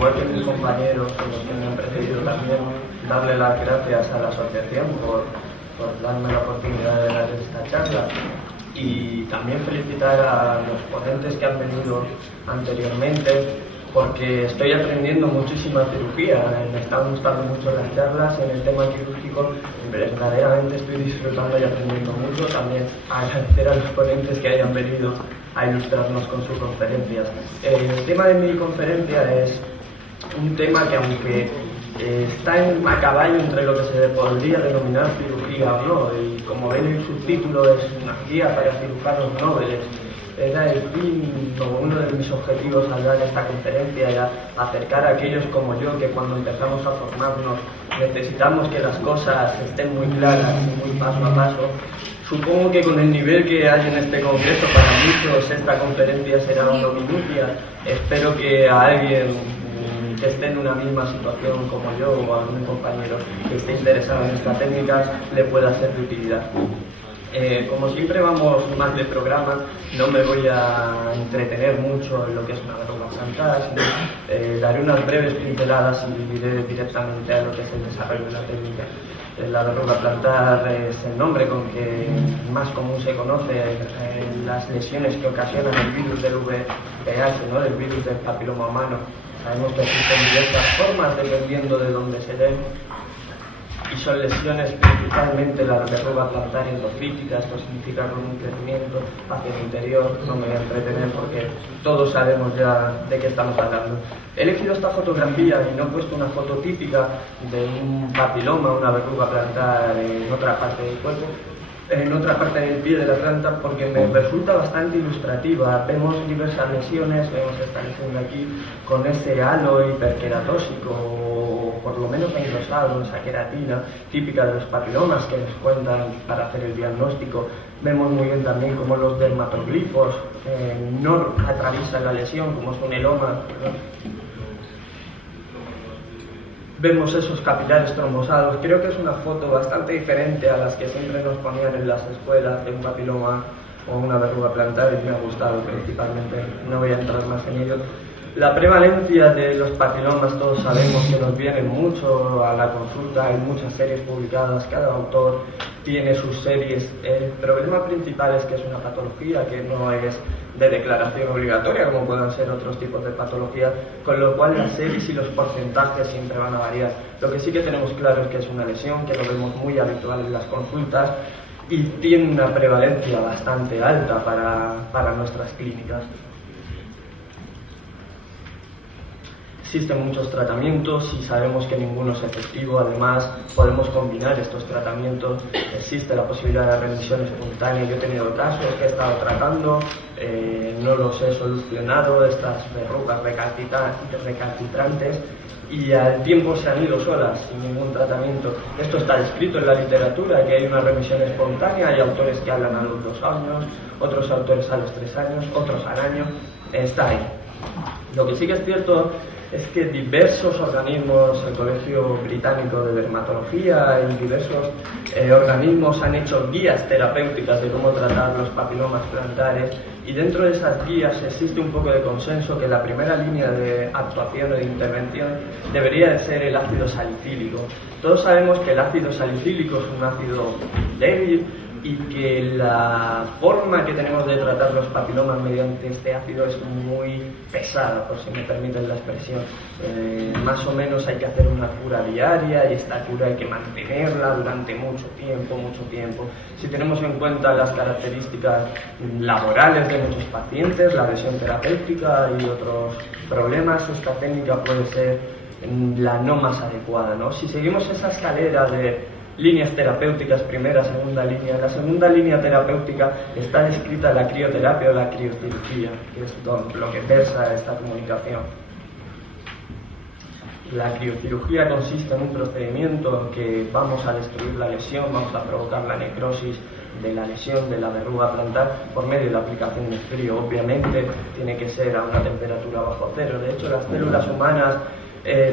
igual que mis compañeros o los que me han precedido también, darle las gracias a la asociación por darme la oportunidad de dar esta charla y también felicitar a los ponentes que han venido anteriormente, porque estoy aprendiendo muchísima cirugía, me están gustando mucho las charlas en el tema quirúrgico, verdaderamente estoy disfrutando y aprendiendo mucho. También agradecer a los ponentes que hayan venido a ilustrarnos con sus conferencias. El tema de mi conferencia es un tema que, aunque está a caballo entre lo que se podría denominar cirugía o no, y como ven el subtítulo es una guía para cirujanos nobles, era el fin o uno de mis objetivos al dar esta conferencia, era acercar a aquellos como yo que cuando empezamos a formarnos necesitamos que las cosas estén muy claras y muy paso a paso. Supongo que con el nivel que hay en este congreso, para muchos esta conferencia será una minucia. Espero que a alguien que esté en una misma situación como yo o a algún compañero que esté interesado en esta técnica le pueda ser de utilidad. Como siempre vamos más de programa, no me voy a entretener mucho en lo que es una verruga plantar, daré unas breves pinceladas y iré directamente a lo que es el desarrollo de la técnica. La verruga plantar es el nombre con que más común se conoce las lesiones que ocasionan el virus del VPH, ¿no? El virus del papiloma humano. Sabemos que existen diversas formas dependiendo de dónde se den, y son lesiones principalmente la verruga plantar endofítica. Esto significa con un crecimiento hacia el interior. No me voy a entretener porque todos sabemos ya de qué estamos hablando. He elegido esta fotografía y no he puesto una foto típica de un papiloma, una verruga plantar en otra parte del cuerpo, en otra parte del pie de la planta, porque me resulta bastante ilustrativa. Vemos diversas lesiones, vemos esta lesión de aquí con ese halo hiperqueratósico, o por lo menos engrosado, esa queratina típica de los papilomas que les cuentan para hacer el diagnóstico. Vemos muy bien también cómo los dermatoglifos no atraviesan la lesión, como es un heloma, ¿no? Vemos esos capilares trombosados. Creo que es una foto bastante diferente a las que siempre nos ponían en las escuelas de un papiloma o una verruga plantar, y me ha gustado principalmente. No voy a entrar más en ello. La prevalencia de los papilomas todos sabemos que nos vienen mucho a la consulta, hay muchas series publicadas, cada autor tiene sus series. El problema principal es que es una patología que no es de declaración obligatoria como puedan ser otros tipos de patología, con lo cual las series y los porcentajes siempre van a variar. Lo que sí que tenemos claro es que es una lesión, que lo vemos muy habitual en las consultas y tiene una prevalencia bastante alta para nuestras clínicas. Existen muchos tratamientos y sabemos que ninguno es efectivo. Además, podemos combinar estos tratamientos. Existe la posibilidad de remisión espontánea. Yo he tenido casos que he estado tratando, no los he solucionado, estas verrugas recalcitrantes, y al tiempo se han ido solas, sin ningún tratamiento. Esto está descrito en la literatura, que hay una remisión espontánea. Hay autores que hablan a los 2 años, otros autores a los 3 años, otros al año. Está ahí. Lo que sí que es cierto es que diversos organismos, el Colegio Británico de Dermatología y diversos organismos han hecho guías terapéuticas de cómo tratar los papilomas plantares, y dentro de esas guías existe un poco de consenso que la primera línea de actuación o de intervención debería de ser el ácido salicílico. Todos sabemos que el ácido salicílico es un ácido débil y que la forma que tenemos de tratar los papilomas mediante este ácido es muy pesada, por si me permiten la expresión. Más o menos hay que hacer una cura diaria, y esta cura hay que mantenerla durante mucho tiempo. Si tenemos en cuenta las características laborales de muchos pacientes, la lesión terapéutica y otros problemas, esta técnica puede ser la no más adecuada, ¿no? Si seguimos esa escalera de líneas terapéuticas, primera, segunda línea. En la segunda línea terapéutica está descrita la crioterapia o la criocirugía, que es lo que versa esta comunicación. La criocirugía consiste en un procedimiento en que vamos a destruir la lesión, vamos a provocar la necrosis de la lesión, de la verruga plantar, por medio de la aplicación de frío. Obviamente tiene que ser a una temperatura bajo cero. De hecho, las células humanas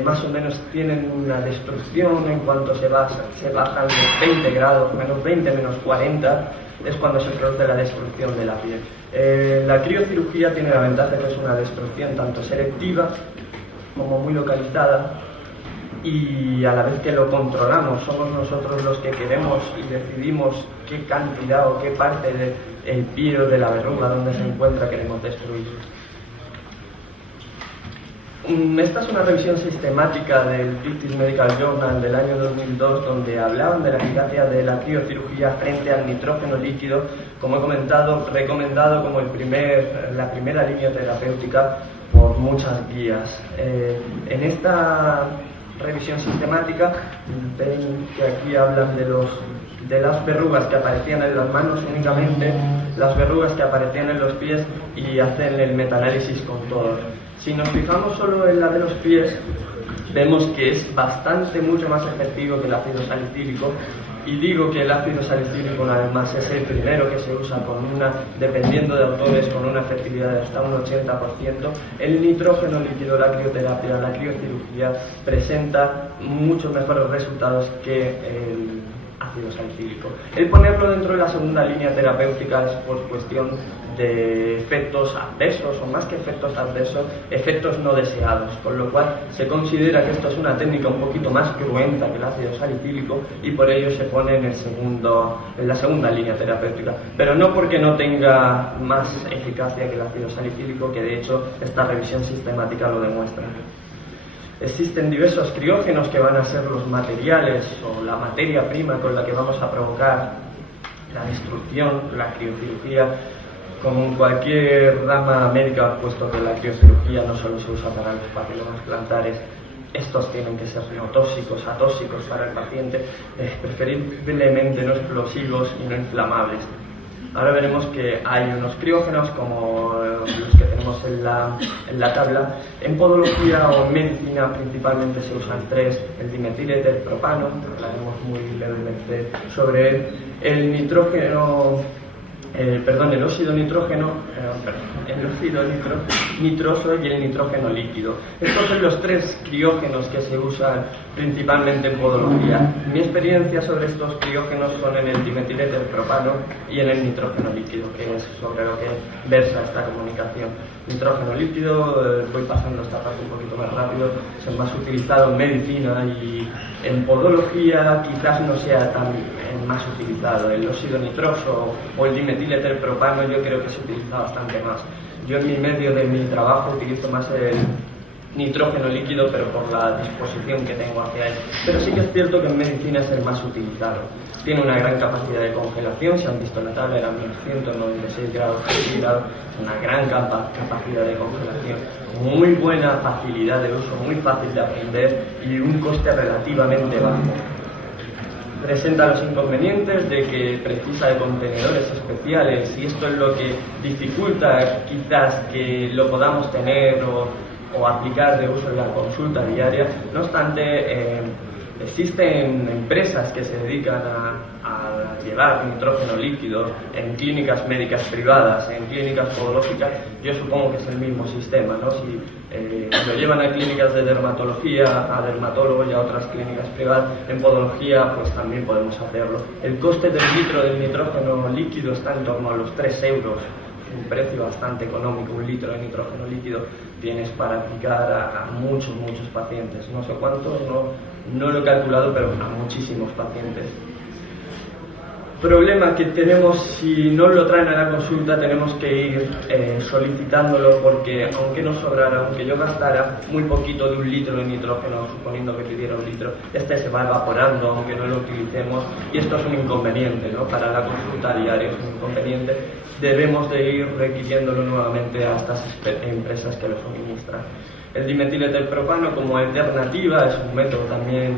más o menos tienen una destrucción en cuanto se bajan los 20 grados, menos 20, menos 40, es cuando se produce la destrucción de la piel. La criocirugía tiene la ventaja de que es una destrucción tanto selectiva como muy localizada, y a la vez que lo controlamos, somos nosotros los que queremos y decidimos qué cantidad o qué parte del pie o de la verruga donde se encuentra queremos destruir. Esta es una revisión sistemática del British Medical Journal del año 2002, donde hablaban de la eficacia de la criocirugía frente al nitrógeno líquido, como he comentado, recomendado como la primera línea terapéutica por muchas guías. En esta revisión sistemática ven que aquí hablan de las verrugas que aparecían en las manos únicamente, las verrugas que aparecían en los pies, y hacen el metaanálisis con todos. Si nos fijamos solo en la de los pies, vemos que es mucho más efectivo que el ácido salicílico, y digo que el ácido salicílico además es el primero que se usa dependiendo de autores, con una efectividad de hasta un 80%. El nitrógeno líquido, la crioterapia, la criocirugía presenta muchos mejores resultados que el ácido salicílico. El ponerlo dentro de la segunda línea terapéutica es por cuestión de efectos adversos, o más que efectos adversos, efectos no deseados, con lo cual se considera que esto es una técnica un poquito más cruenta que el ácido salicílico, y por ello se pone en la segunda línea terapéutica, pero no porque no tenga más eficacia que el ácido salicílico, que de hecho esta revisión sistemática lo demuestra. Existen diversos criógenos que van a ser los materiales o la materia prima con la que vamos a provocar la destrucción, la criocirugía, como en cualquier rama médica, puesto que la criocirugía no solo se usa para los papilomas plantares. Estos tienen que ser no tóxicos, atóxicos para el paciente, preferiblemente no explosivos y no inflamables. Ahora veremos que hay unos criógenos como los que tenemos en la tabla. En podología o en medicina principalmente se usan tres: el dimetil-etilpropano, hablaremos muy levemente sobre él, el óxido nitroso y el nitrógeno líquido. Estos son los tres criógenos que se usan principalmente en podología. Mi experiencia sobre estos criógenos son en el dimetil-etilpropano y en el nitrógeno líquido, que es sobre lo que versa esta comunicación. Nitrógeno líquido, voy pasando esta parte un poquito más rápido, es el más utilizado en medicina, y en podología quizás no sea tan más utilizado. El óxido nitroso o el dimetil-etilpropano yo creo que se utiliza bastante más. Yo en mi medio de mi trabajo utilizo más el nitrógeno líquido, pero por la disposición que tengo hacia él. Pero sí que es cierto que en medicina es el más utilizado. Tiene una gran capacidad de congelación, si han visto la tabla, eran 1196 grados centígrados, una gran capacidad de congelación, muy buena facilidad de uso, muy fácil de aprender y un coste relativamente bajo. Presenta los inconvenientes de que precisa de contenedores especiales, y esto es lo que dificulta quizás que lo podamos tener o aplicar de uso en la consulta diaria. No obstante, existen empresas que se dedican a llevar nitrógeno líquido en clínicas médicas privadas, en clínicas podológicas. Yo supongo que es el mismo sistema, ¿no? Si lo llevan a clínicas de dermatología, a dermatólogos y a otras clínicas privadas, en podología pues también podemos hacerlo. El coste del litro del nitrógeno líquido está en torno a los 3 euros, un precio bastante económico. Un litro de nitrógeno líquido tienes para aplicar a muchos pacientes, no sé cuántos, no lo he calculado, pero a muchísimos pacientes. Problema que tenemos: si no lo traen a la consulta tenemos que ir solicitándolo, porque aunque nos sobrara, aunque yo gastara muy poquito de un litro de nitrógeno, suponiendo que pidiera un litro, este se va evaporando aunque no lo utilicemos, y esto es un inconveniente, ¿no? Para la consulta diaria es un inconveniente. Debemos de ir requiriéndolo nuevamente a estas empresas que lo suministran. El dimetil-etilpropano como alternativa es un método también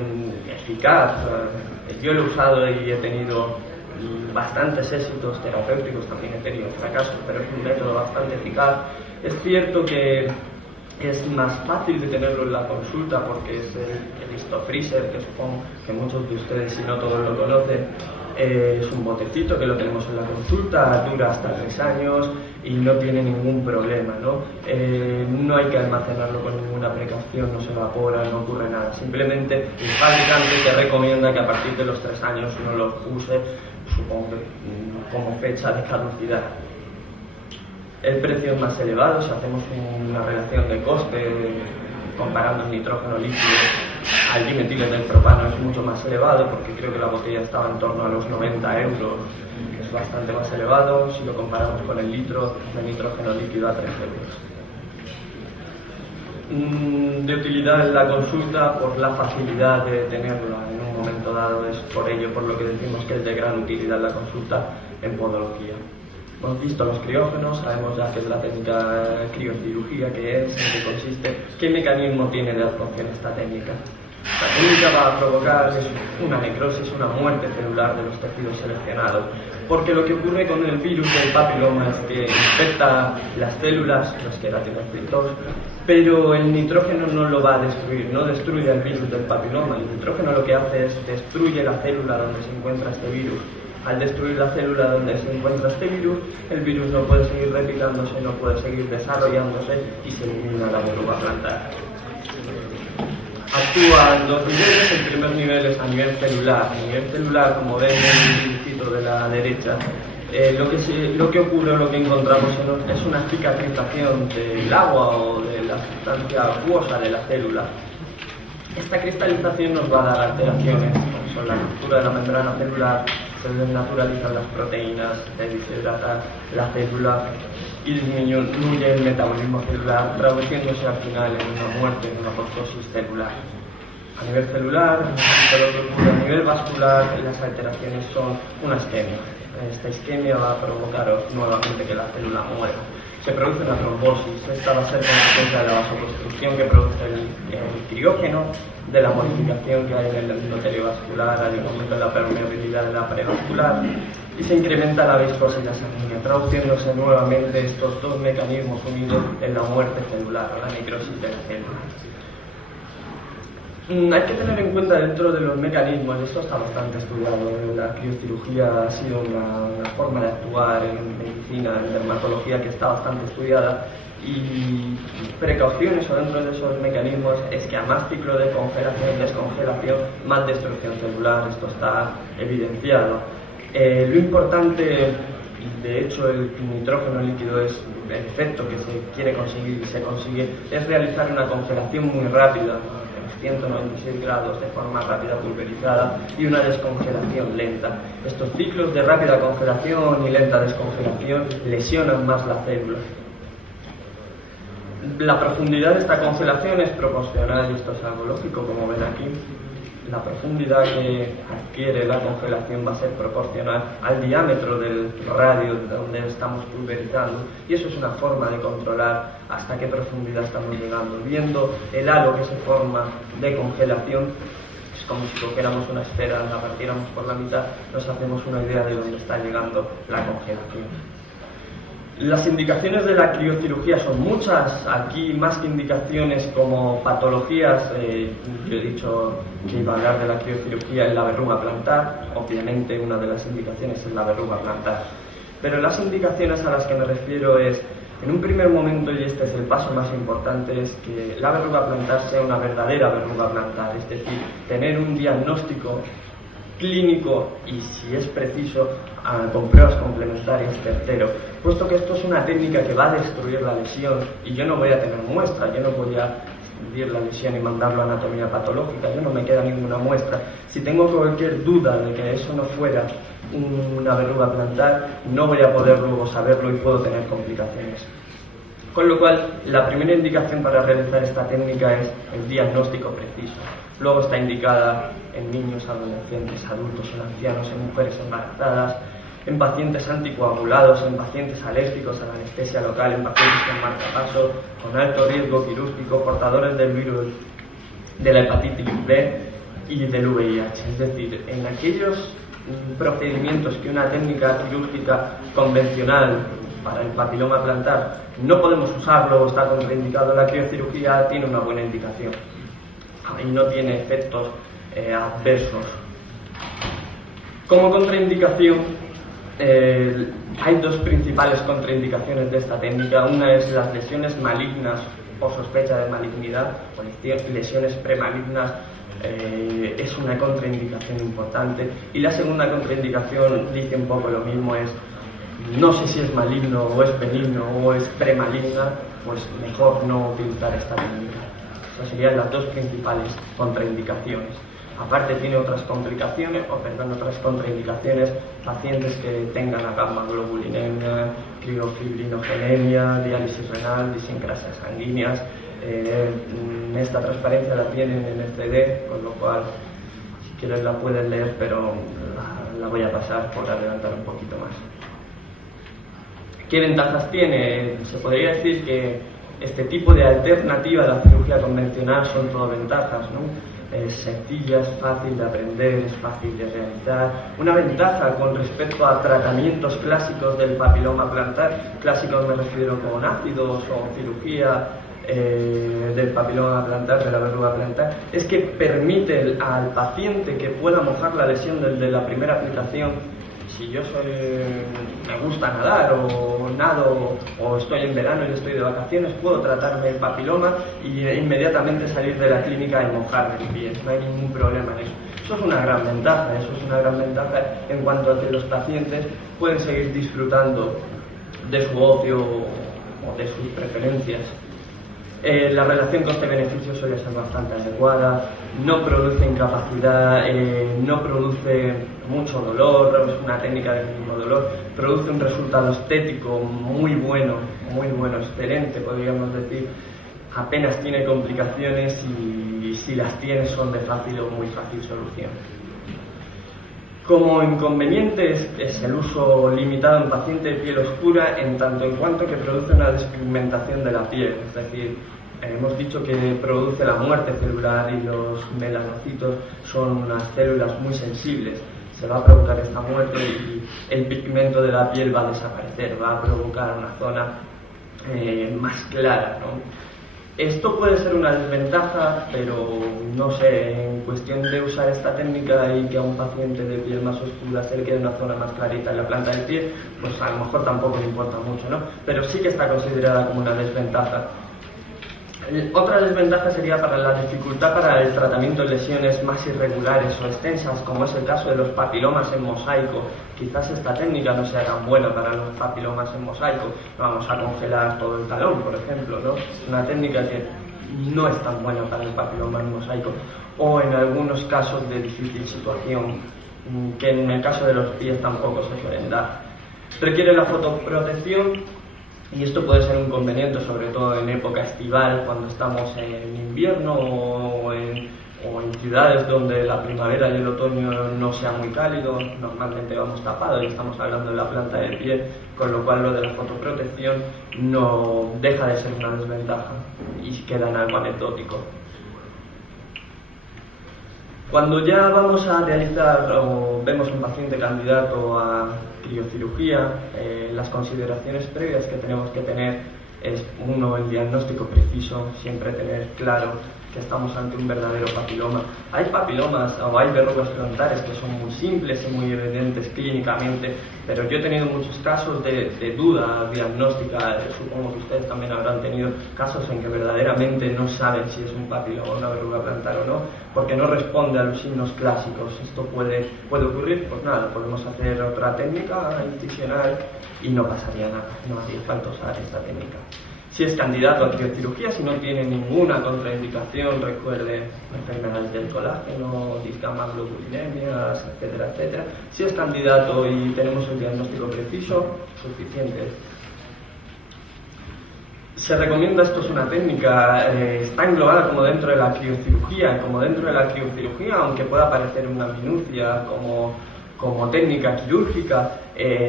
eficaz. Yo lo he usado y he tenido bastantes éxitos terapéuticos, también he tenido fracasos, pero es un método bastante eficaz. Es cierto que es más fácil de tenerlo en la consulta porque es el histofreezer, que supongo que muchos de ustedes, si no todos, lo conocen. Es un botecito que lo tenemos en la consulta, dura hasta 3 años y no tiene ningún problema, ¿no? No hay que almacenarlo con ninguna precaución, no se evapora, no ocurre nada. Simplemente el fabricante te recomienda que a partir de los 3 años no lo use, supongo que como fecha de caducidad. El precio es más elevado si hacemos una relación de coste comparando el nitrógeno líquido al dimetil del propano es mucho más elevado, porque creo que la botella estaba en torno a los 90 euros, que es bastante más elevado si lo comparamos con el litro de nitrógeno líquido a 3 euros. De utilidad en la consulta por la facilidad de tenerla en un momento dado, es por ello por lo que decimos que es de gran utilidad en la consulta en podología. Hemos visto los criógenos, sabemos ya qué es la técnica criocirugía, qué es, en qué consiste, qué mecanismo tiene de actuación esta técnica. La técnica va a provocar una necrosis, una muerte celular de los tejidos seleccionados, porque lo que ocurre con el virus del papiloma es que infecta las células, los queratinocitos, pero el nitrógeno no lo va a destruir, no destruye el virus del papiloma. El nitrógeno lo que hace es destruye la célula donde se encuentra este virus. Al destruir la célula donde se encuentra este virus, el virus no puede seguir replicándose, no puede seguir desarrollándose y se elimina la verruga plantar. Actúa en dos niveles. El primer nivel es a nivel celular. A nivel celular, como ven en el dibujito de la derecha, lo que ocurre o lo que encontramos es una cicatrización del agua o de la sustancia acuosa de la célula. Esta cristalización nos va a dar alteraciones, como son la ruptura de la membrana celular, se desnaturalizan las proteínas, se deshidrata la célula y disminuye el metabolismo celular, traduciéndose al final en una muerte, en una apoptosis celular. A nivel celular, a nivel vascular, las alteraciones son una isquemia. Esta isquemia va a provocar nuevamente que la célula muera. Se produce una trombosis. Esta va a ser consecuencia de la vasoconstricción que produce el criógeno, de la modificación que hay en el endotelio vascular, hay un aumento de la permeabilidad de la pared vascular y se incrementa la viscosidad sanguínea, traduciéndose nuevamente estos dos mecanismos unidos en la muerte celular o la necrosis de la célula. Hay que tener en cuenta dentro de los mecanismos, esto está bastante estudiado, la criocirugía ha sido una forma de actuar en medicina, en dermatología que está bastante estudiada, y precauciones o dentro de esos mecanismos es que a más ciclo de congelación y descongelación, más destrucción celular, esto está evidenciado. Lo importante, de hecho el nitrógeno líquido es el efecto que se quiere conseguir y se consigue, es realizar una congelación muy rápida, 196 grados de forma rápida pulverizada y una descongelación lenta. Estos ciclos de rápida congelación y lenta descongelación lesionan más la célula. La profundidad de esta congelación es proporcional, y esto es algo lógico, como ven aquí. La profundidad que adquiere la congelación va a ser proporcional al diámetro del radio donde estamos pulverizando, y eso es una forma de controlar hasta qué profundidad estamos llegando. Viendo el halo que se forma de congelación, es como si cogiéramos una esfera, la partiéramos por la mitad, nos hacemos una idea de dónde está llegando la congelación. Las indicaciones de la criocirugía son muchas. Aquí, más que indicaciones como patologías, yo he dicho que iba a hablar de la criocirugía en la verruga plantar. Obviamente una de las indicaciones es la verruga plantar, pero las indicaciones a las que me refiero es, en un primer momento, y este es el paso más importante, es que la verruga plantar sea una verdadera verruga plantar, es decir, tener un diagnóstico clínico y, si es preciso, con pruebas complementarias certero, puesto que esto es una técnica que va a destruir la lesión y yo no voy a tener muestra, yo no voy a extender la lesión y mandarlo a anatomía patológica, yo no me queda ninguna muestra. Si tengo cualquier duda de que eso no fuera una verruga plantar, no voy a poder luego saberlo y puedo tener complicaciones. Con lo cual, la primera indicación para realizar esta técnica es el diagnóstico preciso. Luego está indicada en niños, adolescentes, adultos, en ancianos, en mujeres embarazadas, en pacientes anticoagulados, en pacientes alérgicos a la anestesia local, en pacientes con marcapaso, con alto riesgo quirúrgico, portadores del virus de la hepatitis B y del VIH. Es decir, en aquellos procedimientos que una técnica quirúrgica convencional para el papiloma plantar no podemos usarlo o está contraindicado, la criocirugía tiene una buena indicación y no tiene efectos adversos. Como contraindicación, hay dos principales contraindicaciones de esta técnica. Una es las lesiones malignas o sospecha de malignidad, o lesiones premalignas, es una contraindicación importante. Y la segunda contraindicación dice un poco lo mismo, es no sé si es maligno o es benigno o es premaligna, pues mejor no utilizar esta técnica. Esas serían las dos principales contraindicaciones. Aparte tiene otras contraindicaciones, pacientes que tengan gamma-globulinemia, criofibrinogenia, diálisis renal, disincrasias sanguíneas. Esta transparencia la tienen en el CD, con lo cual si quieres la pueden leer, pero la voy a pasar por adelantar un poquito más. ¿Qué ventajas tiene? Se podría decir que este tipo de alternativa a la cirugía convencional son todo ventajas, ¿no? Es sencilla, es fácil de aprender, es fácil de realizar. Una ventaja con respecto a tratamientos clásicos del papiloma plantar, clásicos me refiero con ácidos o cirugía del papiloma plantar, de la verruga plantar, es que permite al paciente que pueda mojar la lesión desde la primera aplicación. Si yo me gusta nadar o nado o estoy en verano y estoy de vacaciones, puedo tratarme el papiloma y inmediatamente salir de la clínica y mojarme el pie. No hay ningún problema en eso. Eso es una gran ventaja, en cuanto a que los pacientes pueden seguir disfrutando de su ocio o de sus preferencias. La relación coste-beneficio suele ser bastante adecuada, no produce incapacidad, no produce mucho dolor, es una técnica de mínimo dolor, produce un resultado estético muy bueno, excelente, podríamos decir. Apenas tiene complicaciones y si las tiene son de fácil o muy fácil solución. Como inconvenientes es el uso limitado en pacientes de piel oscura en tanto en cuanto que produce una despigmentación de la piel, es decir, hemos dicho que produce la muerte celular y los melanocitos son unas células muy sensibles. Se va a provocar esta muerte y el pigmento de la piel va a desaparecer, va a provocar una zona más clara, ¿no? Esto puede ser una desventaja, pero no sé, en cuestión de usar esta técnica y que a un paciente de piel más oscura se le quede una zona más clarita en la planta del pie, pues a lo mejor tampoco le importa mucho, ¿no? Pero sí que está considerada como una desventaja. Otra desventaja sería para la dificultad para el tratamiento de lesiones más irregulares o extensas, como es el caso de los papilomas en mosaico. Quizás esta técnica no sea tan buena para los papilomas en mosaico. Vamos a congelar todo el talón, por ejemplo, ¿no? Una técnica que no es tan buena para el papiloma en mosaico. O en algunos casos de difícil situación, que en el caso de los pies tampoco se suelen dar. Requiere la fotoprotección. Y esto puede ser un conveniente, sobre todo en época estival, cuando estamos en invierno o en ciudades donde la primavera y el otoño no sea muy cálido. Normalmente vamos tapados y estamos hablando de la planta del pie, con lo cual lo de la fotoprotección no deja de ser una desventaja y queda en algo anecdótico. Cuando ya vamos a realizar o vemos un paciente candidato a criocirugía, las consideraciones previas que tenemos que tener es, uno, el diagnóstico preciso, siempre tener claro que estamos ante un verdadero papiloma. Hay papilomas o hay verrugas plantares que son muy simples y muy evidentes clínicamente, pero yo he tenido muchos casos de duda diagnóstica. Supongo que ustedes también habrán tenido casos en que verdaderamente no saben si es un papiloma o una verruga plantar o no, porque no responde a los signos clásicos. Esto puede ocurrir, pues nada, podemos hacer otra técnica incisional y no pasaría nada, no haría falta usar esta técnica. Si es candidato a criocirugía, si no tiene ninguna contraindicación, recuerde enfermedades del colágeno, disgamma-globuliniemias, etcétera, etcétera. Si es candidato y tenemos el diagnóstico preciso, suficiente. Se recomienda, esto es una técnica, está englobada como dentro de la criocirugía, aunque pueda parecer una minucia como técnica quirúrgica,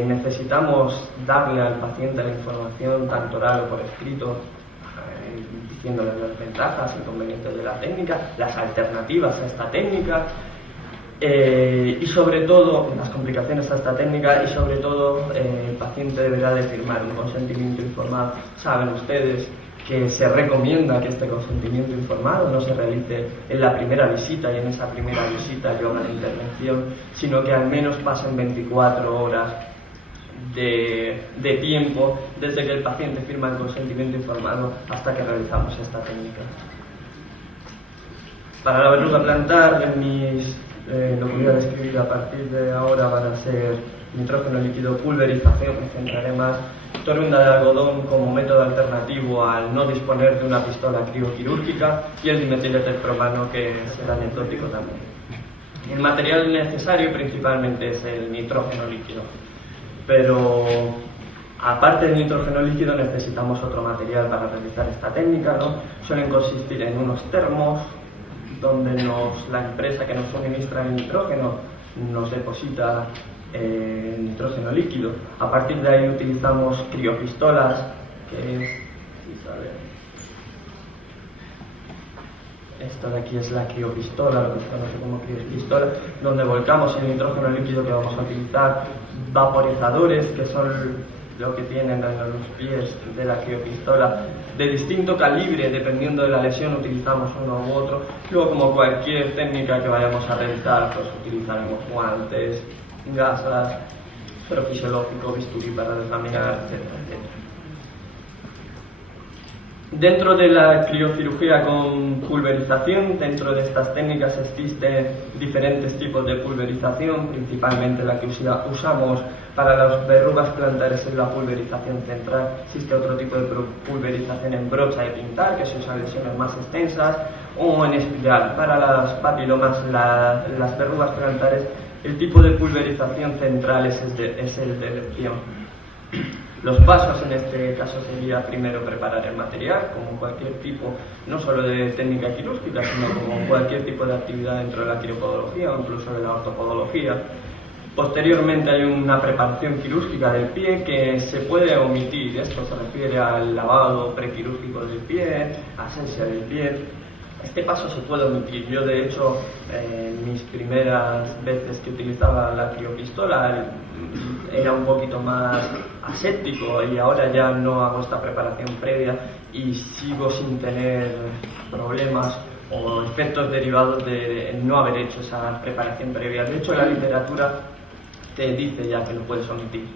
necesitamos darle al paciente la información tanto oral o por escrito, diciéndole las ventajas, inconvenientes de la técnica, las alternativas a esta técnica, y sobre todo las complicaciones a esta técnica, y sobre todo el paciente deberá de firmar un consentimiento informado. Saben ustedes que se recomienda que este consentimiento informado no se realice en la primera visita y en esa primera visita yo haga la intervención, sino que al menos pasen 24 horas de tiempo desde que el paciente firma el consentimiento informado hasta que realizamos esta técnica. Para la verruga plantar, lo que voy a describir a partir de ahora van a ser nitrógeno líquido, pulverización, me centraré más torunda de algodón como método alternativo al no disponer de una pistola crioquirúrgica y el dimetiletilpromano, que es el anecdótico también. El material necesario principalmente es el nitrógeno líquido, pero aparte del nitrógeno líquido necesitamos otro material para realizar esta técnica, ¿no? Suelen consistir en unos termos donde la empresa que nos suministra el nitrógeno nos deposita el nitrógeno líquido. A partir de ahí utilizamos criopistolas, que es, si sabe, esto de aquí es la criopistola, lo que se conoce como criopistola, donde volcamos el nitrógeno líquido que vamos a utilizar, vaporizadores, que son lo que tienen en los pies de la criopistola, de distinto calibre, dependiendo de la lesión utilizamos uno u otro. Luego, como cualquier técnica que vayamos a realizar, pues utilizaremos guantes, gasas, suero fisiológico, bisturí para deslaminar, etcétera, etcétera. Dentro de la criocirugía con pulverización, dentro de estas técnicas existen diferentes tipos de pulverización, principalmente la que usamos para las verrugas plantares es la pulverización central. Existe otro tipo de pulverización en brocha de pintar, que se usa en lesiones más extensas, o en espiral. Para las papilomas, las verrugas plantares, el tipo de pulverización central es el de elección. Los pasos en este caso sería primero preparar el material, como cualquier tipo, no solo de técnica quirúrgica, sino como cualquier tipo de actividad dentro de la quiropodología o incluso de la ortopodología. Posteriormente hay una preparación quirúrgica del pie que se puede omitir. Esto se refiere al lavado prequirúrgico del pie, asesia del pie. Este paso se puede omitir. Yo, de hecho, en mis primeras veces que utilizaba la criopistola era un poquito más aséptico, y ahora ya no hago esta preparación previa y sigo sin tener problemas o efectos derivados de no haber hecho esa preparación previa. De hecho, la literatura te dice ya que lo puedes omitir.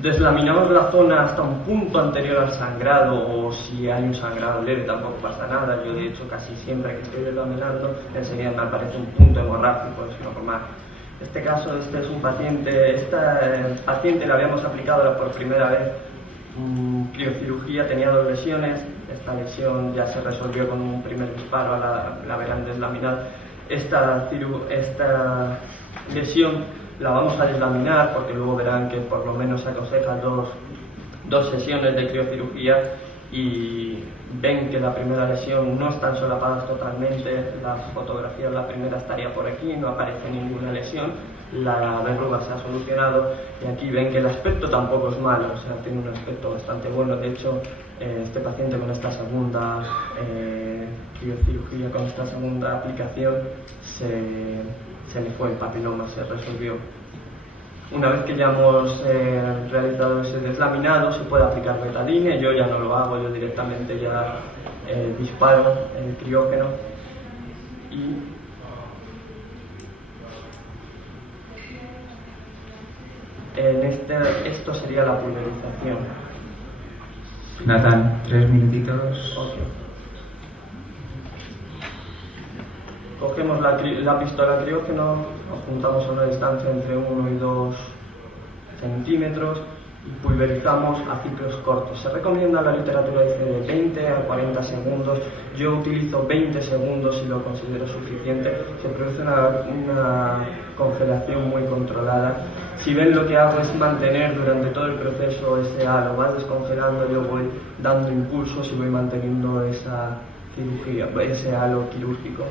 Deslaminamos la zona hasta un punto anterior al sangrado, o si hay un sangrado leve tampoco pasa nada. Yo, de hecho, casi siempre que estoy deslaminando enseguida me aparece un punto hemorrágico, es normal. En este caso, este es un paciente, esta paciente le habíamos aplicado por primera vez criocirugía, tenía 2 lesiones. Esta lesión ya se resolvió con un primer disparo, la verán deslaminada. Esta lesión la vamos a deslaminar porque luego verán que por lo menos se aconsejan dos sesiones de criocirugía, y ven que la primera lesión no están solapadas totalmente. Las fotografías, la primera estaría por aquí, no aparece ninguna lesión, la verruga se ha solucionado, y aquí ven que el aspecto tampoco es malo, o sea, tiene un aspecto bastante bueno. De hecho, este paciente con esta segunda criocirugía, con esta segunda aplicación, se le fue el papiloma, se resolvió. Una vez que ya hemos realizado ese deslaminado, se puede aplicar betadine. Yo ya no lo hago, yo directamente ya disparo el criógeno y esto sería la pulverización. Nathan, 3 minutitos. Okay. Cogemos la pistola criógeno, apuntamos a una distancia entre 1 y 2 centímetros y pulverizamos a ciclos cortos. Se recomienda, la literatura dice, de 20 a 40 segundos. Yo utilizo 20 segundos y lo considero suficiente. Se produce una congelación muy controlada. Si ven, lo que hago es mantener durante todo el proceso ese halo. Va descongelando, yo voy dando impulsos y voy manteniendo esa cirugía, ese halo quirúrgico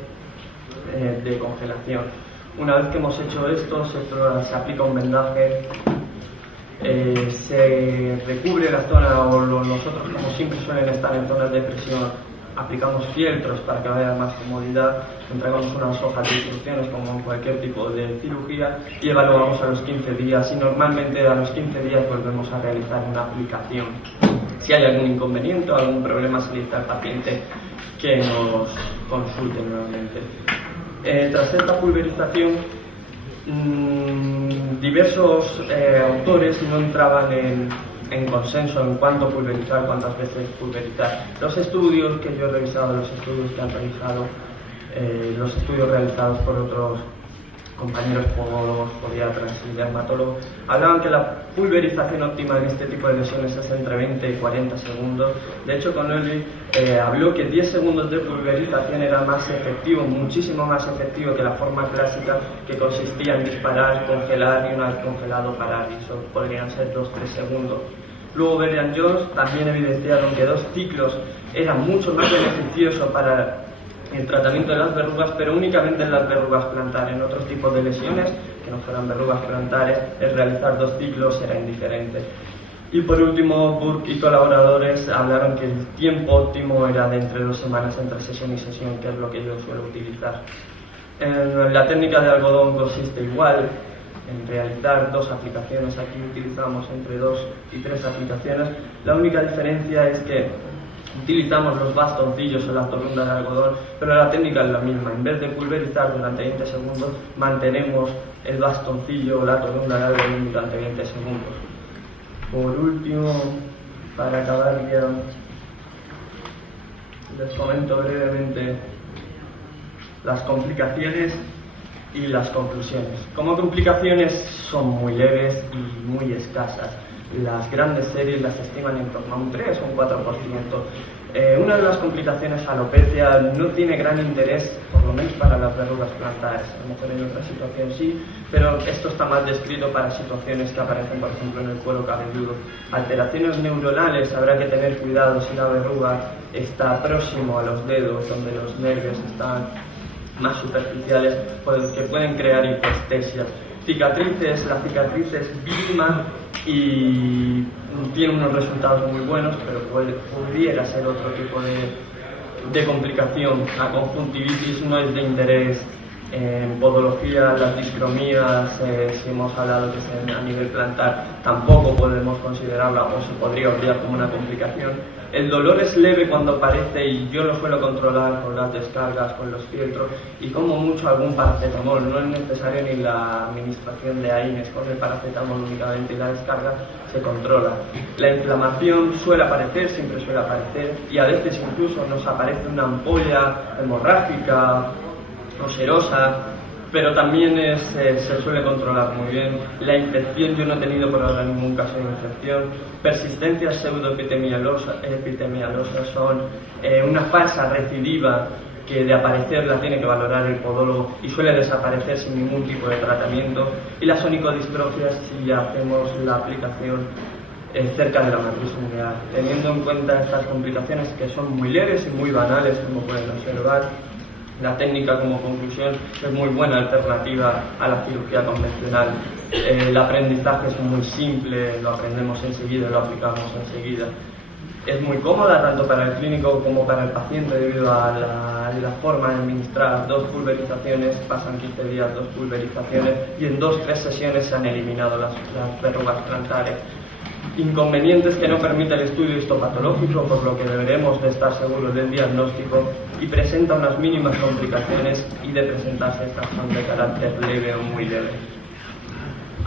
de congelación. Una vez que hemos hecho esto, se aplica un vendaje, se recubre la zona, o nosotros, como siempre suelen estar en zonas de presión, aplicamos fieltros para que haya más comodidad, entregamos unas hojas de instrucciones como en cualquier tipo de cirugía y evaluamos a los 15 días, y normalmente a los 15 días volvemos a realizar una aplicación. Si hay algún inconveniente o algún problema, se le dice al paciente que nos consulte nuevamente. Tras esta pulverización, diversos autores no entraban en consenso en cuánto pulverizar, cuántas veces pulverizar. Los estudios que yo he revisado, los estudios que han realizado, los estudios realizados por otros compañeros podólogos, podiatras y dermatólogos, hablaban que la pulverización óptima en este tipo de lesiones es entre 20 y 40 segundos. De hecho, Connolly habló que 10 segundos de pulverización era más efectivo, muchísimo más efectivo que la forma clásica, que consistía en disparar, congelar y una vez congelado parar, y eso podrían ser 2-3 segundos. Luego Berrian Jones también evidenciaron que 2 ciclos era mucho más beneficioso para el tratamiento de las verrugas, pero únicamente en las verrugas plantares. En otros tipos de lesiones que no fueran verrugas plantares, el realizar 2 ciclos era indiferente. Y por último, Burke y colaboradores hablaron que el tiempo óptimo era de entre 2 semanas entre sesión y sesión, que es lo que yo suelo utilizar. La técnica de algodón consiste igual en realizar 2 aplicaciones. Aquí utilizamos entre 2 y 3 aplicaciones. La única diferencia es que utilizamos los bastoncillos o la torunda de algodón, pero la técnica es la misma. En vez de pulverizar durante 20 segundos, mantenemos el bastoncillo o la torunda de algodón durante 20 segundos. Por último, para acabar ya, les comento brevemente las complicaciones y las conclusiones. Como complicaciones son muy leves y muy escasas. Las grandes series las estiman en torno a un 3 o un 4%. Una de las complicaciones, alopecia, no tiene gran interés, por lo menos para las verrugas plantares. A lo mejor en otra situación sí, pero esto está más descrito para situaciones que aparecen, por ejemplo, en el cuero cabelludo. Alteraciones neuronales, habrá que tener cuidado si la verruga está próximo a los dedos, donde los nervios están más superficiales, que pueden crear hiperestesia. Cicatrices, la cicatriz es mínima y tiene unos resultados muy buenos, pero pudiera ser otro tipo de complicación. La conjuntivitis no es de interés en podología. Las discromías, si hemos hablado que es a nivel plantar, tampoco podemos considerarla o se podría obviar como una complicación. El dolor es leve cuando aparece y yo lo suelo controlar con las descargas, con los fieltros y como mucho algún paracetamol. No es necesario ni la administración de AINES, con el paracetamol únicamente y la descarga se controla. La inflamación suele aparecer, siempre suele aparecer, y a veces incluso nos aparece una ampolla hemorrágica o serosa, pero también se suele controlar muy bien. La infección, yo no he tenido por ahora ningún caso de infección. Persistencias pseudoepitemialosas son una falsa recidiva que de aparecer la tiene que valorar el podólogo y suele desaparecer sin ningún tipo de tratamiento. Y las onicodistrofias, si hacemos la aplicación cerca de la matriz umear. Teniendo en cuenta estas complicaciones, que son muy leves y muy banales, como pueden observar, la técnica, como conclusión, es muy buena alternativa a la cirugía convencional. El aprendizaje es muy simple, lo aprendemos enseguida, lo aplicamos enseguida. Es muy cómoda tanto para el clínico como para el paciente debido a la forma de administrar. 2 pulverizaciones, pasan 15 días, 2 pulverizaciones y en 2-3 sesiones se han eliminado las verrugas plantares. Inconvenientes que no permite el estudio histopatológico, por lo que deberemos de estar seguros del diagnóstico, y presenta unas mínimas complicaciones, y de presentarse estas son de carácter leve o muy leve.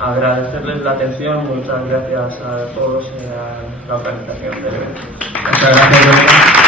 Agradecerles la atención, muchas gracias a todos y a la organización del evento. Muchas gracias.